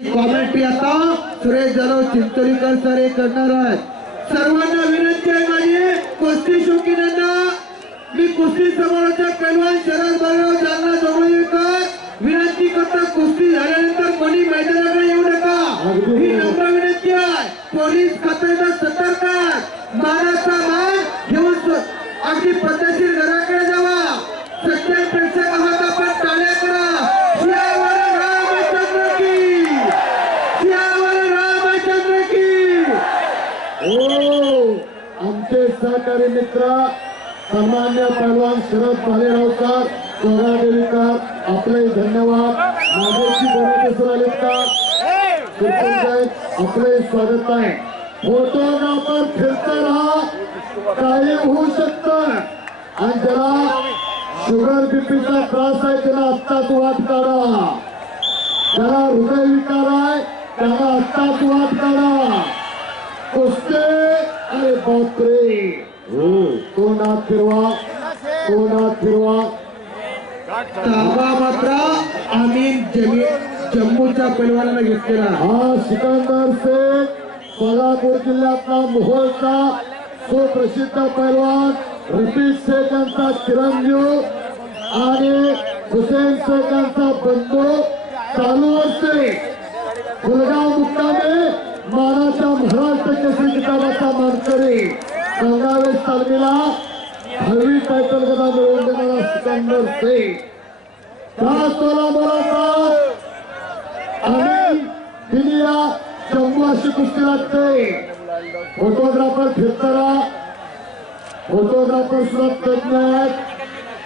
Commentary आता Suresh Jadhav Chincholikar sir हे करणार आहेत. सर्वांना विनंती आहे माझी कुस्ती शौकीनांना, मी कुस्ती समालोचक पैलवान शरद बाळगाव जालना जोगळीकर विनंती करतो, कुस्ती झाल्यानंतर कोणी मैदानाकडे येऊ नका ही नम्र विनंती आहे. पोलीस खात्याचा सतर्क आहे. मानाचा मान घेऊन अगदी पद्धतशीर घराकडे जावा. सत्य प्रेक्षक आहात आपण, टाळ्या करा. सियावर रामचंद्र की, सियावर रामचंद्र की. आमचे सहकारी मित्र सन्मान्य पैलवान शरद भालेरावकर चौरादेवीकर, आपले धन्यवाद. माझ्याशी बोलायचे आले का आपले स्वागत आहे. फोटोग्राफर फिरता राहा, काही होऊ शकतं. आणि ज्याला शुगर बीपीचा त्रास आहे त्याला आत्ताच वाट काढा. ज्याला हृदयविकार आहे त्याला आत्ताच वाट काढा. कुस्ती अरे बापरे, कोणात फिरवा, कोणात फिरवा. ताबा मात्र आम्ही जम्मूच्या पैलवानाला घेतलेला. हा सिकंदर शेख सोलापूर जिल्ह्यातला मोहोळचा सुप्रसिद्ध पैलवान रफीक शेख यांचा चिरंजीव आणि हुसेन शेख यांचा बंधू चालू असते. फुलगाव मुक्कामे मानाच्या महाराष्ट्र केसरी किताबाचा मानकरी गंगावेश तालमीला 10वी टायटल गदा मिळवून देणारा सिकंदर शेख. त्या सोलापुराचा आणि दिल्लीला जम्मू अशी कुस्ती लागते. फोटोग्राफर फिरताना फोटोग्राफर सुद्धा तज्ञ आहेत.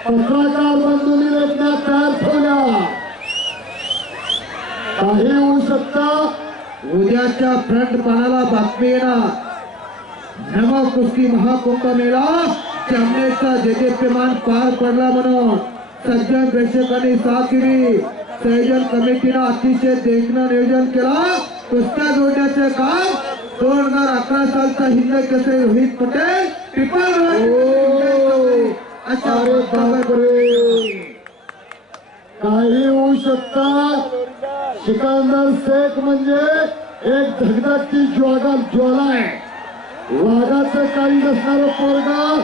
पत्रकार बंधूंनी लेखण्यात तयार ठेवल्या. काही होऊ शकतं. उद्याच्या फ्रंट पानाला बातमी येणार. नवा कुस्ती महाकुंभ मेळा जामनेरचा देदीप्यमान पार पडला म्हणून सज्जन प्रेक्षकांनी साथ दिली. संयोजन कमिटीनं अतिशय देखणं नियोजन केला. कुस्त्या जोडण्याचे काम 2011 सालचा हिंद केसरी रोहित पटेल पिपल अशा काही होऊ शकतं. सिकंदर शेख म्हणजे एक धगधगती ज्वाला आहे. वाघाचं काही नसणारं पोरगा,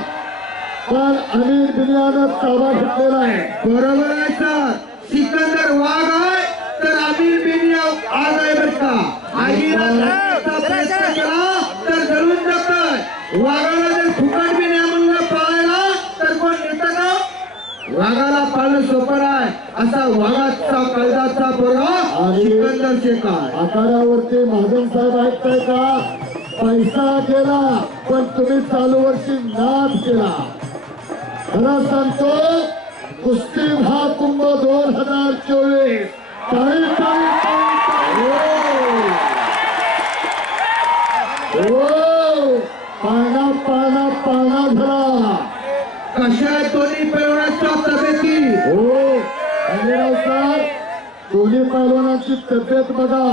पण अनिल बिनियानं ताबा घेतलेला आहे. बरोबर आहे सर. सिकंदर वाघ आहे तर अमीर बिनिया आग आहे बरं का. प्रयत्न केला तर जळून जात. वाघाला जर फुकट बिनिया म्हणून पाळायला तर कोण येतं का. वाघाला पाळणं सोपं आहे. असा वाघाचा कायदाचा पोरगा सिकंदर शेख आहे. आखाड्यावरती महाजन साहेब ऐकताय का. पैसा गेला पण तुम्ही चालू वर्षी नाद केला. खरं सांगतो कुस्ती महाकुंभ 2024 पाळणा पाळणा पाळणा धरा. कशा दोन्ही पैलवानाच्या तब्येती. भालेराव सर, दोन्ही पैलवानांची तब्येत बघा.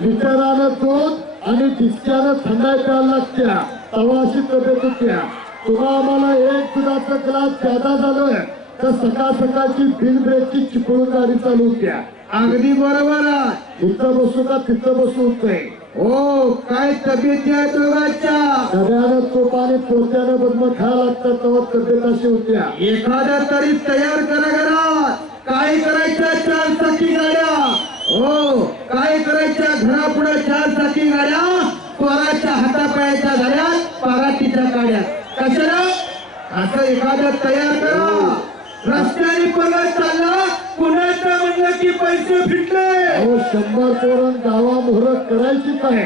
लिटरानं दूध आणि ठिसक्यानं थंडाई प्यायला लागत्या तवा अशी तब्येत होत्या. तुम्हा आम्हाला एक दुधाचा ग्लास ज्यादा झालं तर सकाळ सकाळची बिन ब्रेकची चिपळून गाडी चालू होत्या. अगदी बरोबर आहे. तिथं बसू का तिथं बसू होतंय. हो, काय तब्येती आहे दोघांच्या. डब्यानं तूप आणि पोत्यानं बदम खायला लागतात तेव्हा तब्येत अशी होत्या. एखाद्या तरी तयार करा घरात. काय करायच्या 4 चाकी गाड्या. हो, काय करायच्या घरापुढे 4 चाकी गाड्या. पोराच्या हातापायाच्या झाल्या पराठीच्या गाड्या. कशाला असं एखाद्या तयार करा. रस्त्याने पगार चालला कुणाचं म्हणलं की पैसे फिटले. 100 पोरण गावा मोहर करायची काय.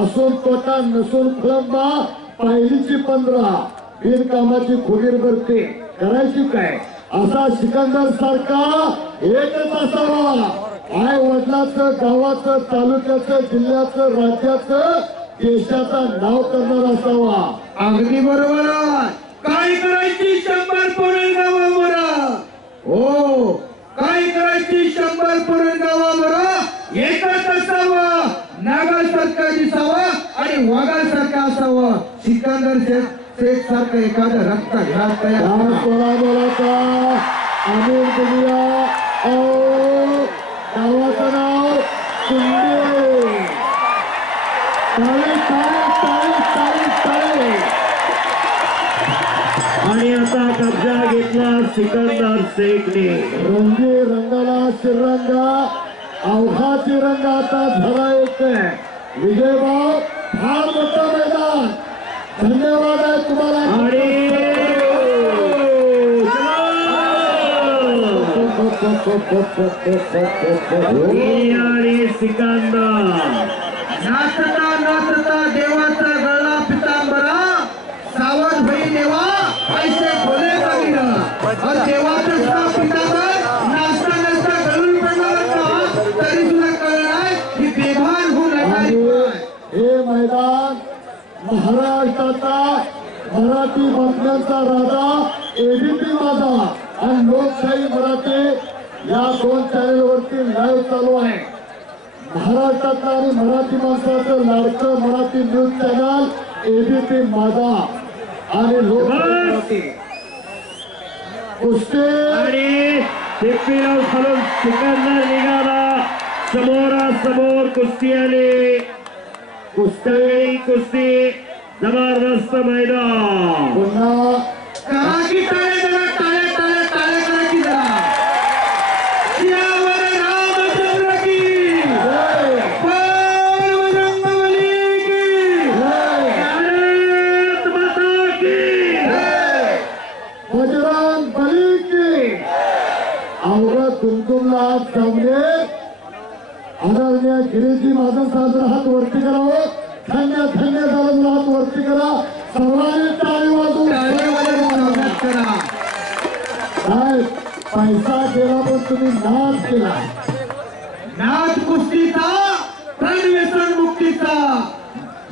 असून तोटा नसून फळंबा पायलीची 15 बिनकामाची खोगीर भरते करायची काय. असा सिकंदर सारखा एकच असावा. आई वडिलाचं, गावाचं, तालुक्याचं, जिल्ह्याचं, राज्याचं, देशाचं नाव करणारा असावा. अगदी बरोबर आहे. काय करायची 100 पोरण गावावर. हो, काय करायची 100 पोरण गावावर. एकच असावं. नागासारखा दिसावा आणि वाघासारखा असावं. सिकंदर शेख सारखं एखादं रक्त घरात बोलाचा अनिल दुनिया गावाचं नाव कुंडे ताळे. आणि आता कब्जा घेतला सिकंदर शेखने. रंगी रंगाला तिरंगा, अवघा तिरंगा आता झाला एक. विजयभाऊ फार मोठं मैदान. धन्यवाद आहे तुम्हाला. आणि सिकंदर नाचता नाचता देवाचा गळा पितांबरा, सावध भई देवा ऐसे खोले कबीरा. देवाचा सुद्धा पितांबर नाचता नाचता गळून पडणार होता, तरी सुद्धा कळणार ही बेभान होऊन राहिली. हे मैदान महाराष्ट्राचा मराठी बातम्यांचा राजा एबीपी माझा आणि लोकशाही मराठी या 2 चॅनेलवरती लाईव्ह चालू आहे. महाराष्ट्रातलं आणि मराठी माणसाचं लाडकं मराठी न्यूज चॅनल एबीपी माझा आणि लोकशाही मराठी. कुस्ती आणि टिप्पीराव खालून सिकंदर निघाला. समोरासमोर कुस्ती आली. कुस्ती जबरदस्त मैदान. पुन्हा करा की टाळे जरा, टाळे टाळे टाळे करा की जरा. सियावर रामचंद्र की, बजरंगबली की, भारत माता की. बजरंग बली की. अवघा तुमतुमला आज सामने आदरणीय गिरीजी महाजन साहेब हात वरती करावं. धन्य धन्य झालं. हात वरती करा. सर्वांनी टाळी वाजवून स्वागत करा. साहेब पैसा केला पण तुम्ही नाच केला. नाच कुस्तीचा प्रण व्यसन मुक्तीचा,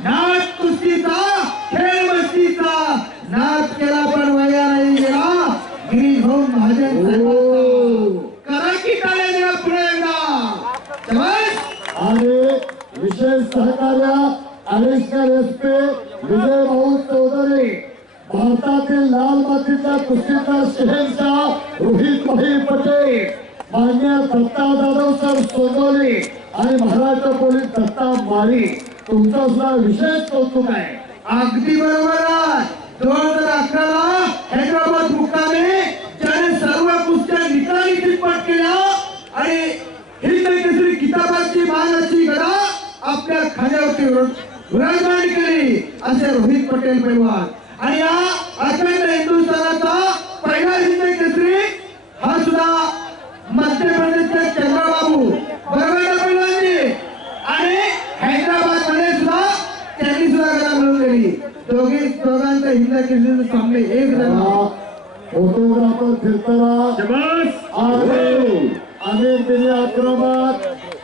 नाच कुस्तीचा खेळ मस्तीचा, नाच केला पण वया नाही गेला गिरीश भाऊ महाजन साहेबांचा. करा की टाळे द्या पुढे एकदा. शाबास. आणि विशेष सहकार्य अनेश्वर एसपी विजय भाऊ चौधरी, भारतातील लाल मातीच्या कुस्तीचा शहेनशाह रोहित भाई पटेल, मान्य दत्ता जाधव सर सोनवणे आणि महाराष्ट्र पोलीस दत्ता माळी, तुमचा सुद्धा विशेष कौतुक आहे. अगदी बरोबर आहे. 2011 हैदराबाद मुक्कामी ज्याने सर्व कुस्त्या निकाली चितपट केल्या आणि हिंद केसरी किताबाची मानाची गदा आपल्या खांद्यावरती विराजमान केली असे रोहित पटेल पैलवान. आणि या अखंड हिंदुस्थानाचा पहिला हिंद केसरी हा सुद्धा मध्य प्रदेशचे चंद्रबाबू बरोबर पैलवानजी. आणि हैदराबाद मध्ये सुद्धा त्यांनी सुद्धा गदा मिळवून दिली. दोघांचा हिंद केसरीचे सामने एक जण. फोटोग्राफर फिरताना शाबास. अनिल दिली आक्रमक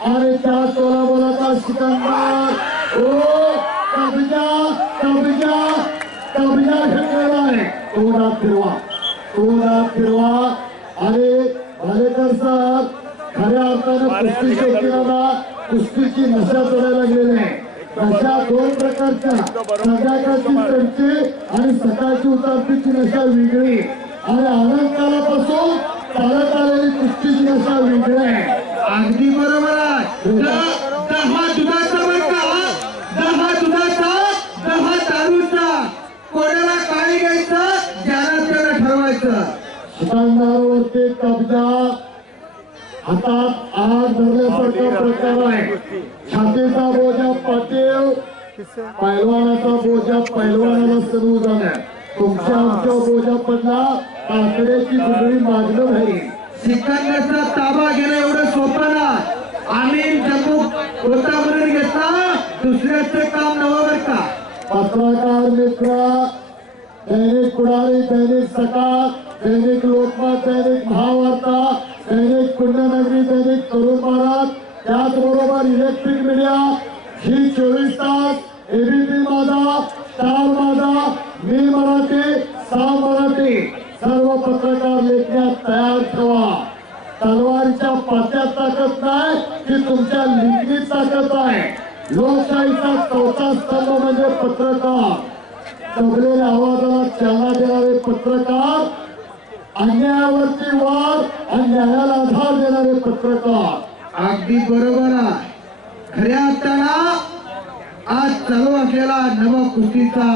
आणि त्या तोलाबोलाचा सिकंदर. कब्जा कब्जा कब्जा घेतलेला आहे. तोंडात फिरवा आणि भालेकर सर खऱ्या अर्थानं कुस्ती शौकीनांना कुस्तीची नशा चढायला लागलेली आहे. नशा 2 प्रकारच्या, संध्याकाळची चढची आणि सकाळची उतरतीची नशा वेगळी आणि अलंकारापासून चालत आलेली कुस्तीची नशा वेगळी आहे. अगदी बरोबर आहे. 10 दुधाचा बरका, 10 दुधाचा, 10 दारूचा. कोणाला काय घ्यायचं ज्याला त्याला ठरवायचं. शिकांडावरती कब्जा, हातात आग धरल्यासारखा प्रकार आहे. छातीचा बोजा पाटील, पैलवानाचा बोजा पैलवानाला सरू झाला. तुमच्या आमच्या बोजा पडला काकड्याची गुगळी मागणं नाही. सिकंदरचा ताबा घेणं एवढं सोपं ना. आम्ही जम्मू होता म्हणून घेतला, दुसऱ्याचं काम नवं बरं का. पत्रकार मित्र, दैनिक पुढारी, दैनिक सकाळ, दैनिक लोकमत, दैनिक महावार्ता, दैनिक पुण्यनगरी, दैनिक तरुण भारत, त्याचबरोबर इलेक्ट्रिक मीडिया, ही 24 तास, एबीपी माझा, स्टार माझा, मी मराठी, सा मराठी, सर्व पत्रकार लेखण्यात तयार ठेवा. तलवारीच्या पात्यात ताकद नाही की तुमच्या लिखणीत ताकद आहे. लोकशाहीचा 4था स्तंभ म्हणजे पत्रकार. दबलेल्या आवाजाला चालना देणारे पत्रकार, अन्यायावरती वाद आणि न्यायाला आधार देणारे पत्रकार. अगदी बरोबर आहे. खऱ्या अर्थानं आज चालू असलेला नव कुस्तीचा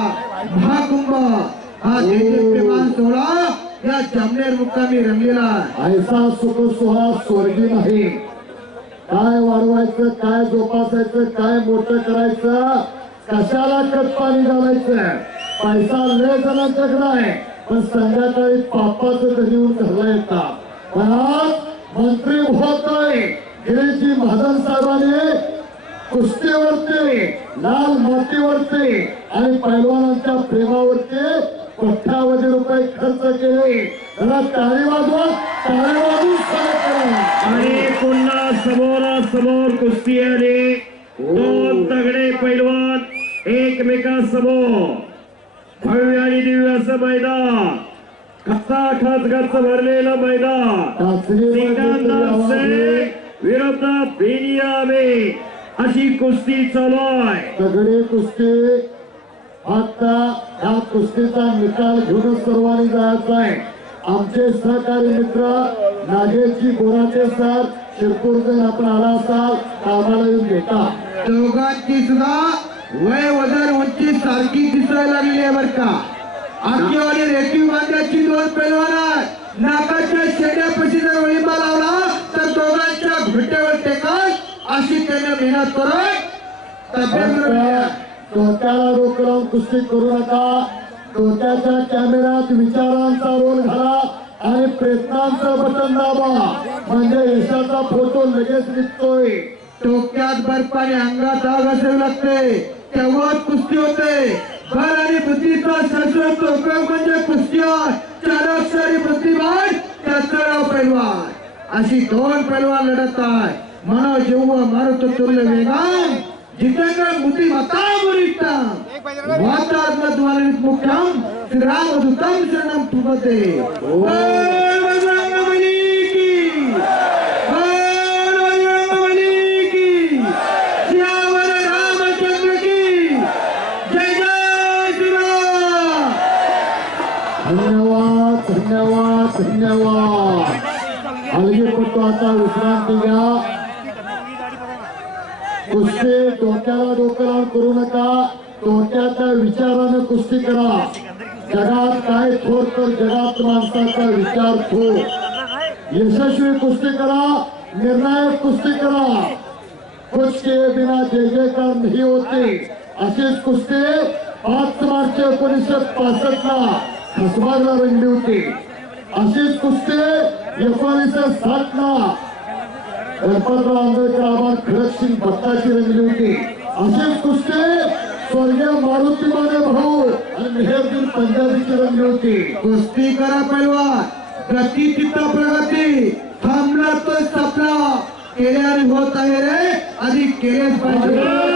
महाकुंभ हा देशप्रेमान सोहळा या जामनेर मुक्कामी रंगलेला आहे. ऐसा सुख सोहा स्वर्गी नाही. काय वाढवायचं, काय जोपासायचं, काय मोठं करायचं, कशाला खत पाणी घालायचं. पैसा लय जणांच्याकडे आहे, पण संध्याकाळी पापाचं घरी येऊन घरला येतात. पण आज मंत्री होत नाही. गिरीजी महाजन साहेबांनी कुस्तीवरती, लाल मातीवरती आणि पैलवानांच्या प्रेमावरती कोट्यावधी रुपये खर्च केले. त्याला टाळी वाजवा, टाळी वाजून स्वागत करा. आणि पुन्हा समोरासमोर कुस्ती आली. दोन तगडे पैलवान एकमेकांसमोर. भव्य आणि दिव्य असं मैदान, खचाखच गच्च भरलेलं मैदान. सिकंदर शेख विरुद्ध बेनिया में अशी कुस्ती चालू आहे. तगडे कुस्ती. आता या कुस्तीचा निकाल घेऊन सर्वांनी जायचा आहे. आमचे सहकारी मित्र नागेशजी बोराटे सर शिरपूर जर आपण आला असाल तर आम्हाला येऊन भेटा. दोघांची सुद्धा वय वजन उंची सारखी दिसायला लागली आहे बर का. आखीवाली रेखीव बांध्याची दोन पैलवान आहेत. नाकाच्या शेड्यापाशी जर वळीबा लावला तर दोघांच्या घोट्यावर टेकाल अशी त्याने मेहनत करत तब्येत डोक्याला डोक लावून कुस्ती करू नका. डोक्याच्या कॅमेऱ्यात विचारांचा रोल घाला आणि प्रयत्नांचं बटन दाबा, म्हणजे यशाचा फोटो लगेच निघतोय. डोक्यात बर्फ आणि अंगात आग असावी लागते, तेव्हाच कुस्ती होते. बल आणि बुद्धीचा शाश्वत उपयोग म्हणजे कुस्ती. चालक बुद्धिमान त्याचं नाव पैलवान. अशी दोन पैलवान लढत आहे. मनो जेव्हा मारुत तुल्य वेगान जितेंद्र बुद्धिमत्ता वरिष्ठम वातात्मत्वानित मुख्यम श्रीरामदूतम शरणम प्रपद्ये. जय बजरंगबली की, जय बजरंगबली की, श्यामल रामचंद्र की जय. जय श्रीराम. धन्यवाद धन्यवाद धन्यवाद. हलगीपट्टू आता विश्रांती घ्या. कुस्ती डोक्याला डोकं लावून करू नका. डोक्याच्या विचारानं कुस्ती करा. जगात काय थोर तर जगात माणसाचा विचार थोर. यशस्वी कुस्ती करा, निर्णायक कुस्ती करा. कुछ के बिना जय जयकार नाही होते. अशीच कुस्ती 5 मार्च 1965 ला खसबागला रंगली होती. अशीच कुस्ती 1960 ला गणपतराव आंबेडकर आबाद खडकसिंग भट्टाची रंगली होती. अशीच कुस्ती स्वर्गीय मारुती माने भाऊ आणि मेहरदीन पंजाबीची रंगली होती. कुस्ती करा पैलवान, गती तिथं प्रगती. थांबला तो सपना केल्याने होत आहे रे, अधिक केलेच पाहिजे.